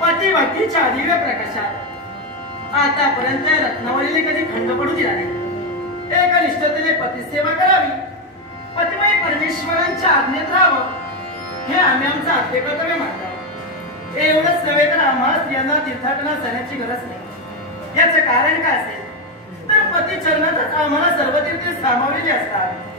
पती भक्तीच्या दिव्य प्रकाशात आतापर्यंत रत्नावलीने कधी खंड पडू दिला नाही। एकनिष्ठतेने पतिसेवा करावी, पतिमय परमेश्वरांच्या आज्ञेत राहावं, हे आम्ही आमचं आद्य कर्तव्य मानतो। एवढंच नव्हे तर आम्हाला स्त्रियांना तीर्थाटनात जाण्याची गरज नाही। याचं कारण काय असेल तर पती चरणातच आम्हाला सर्व तीर्थे सामावलेले असतात।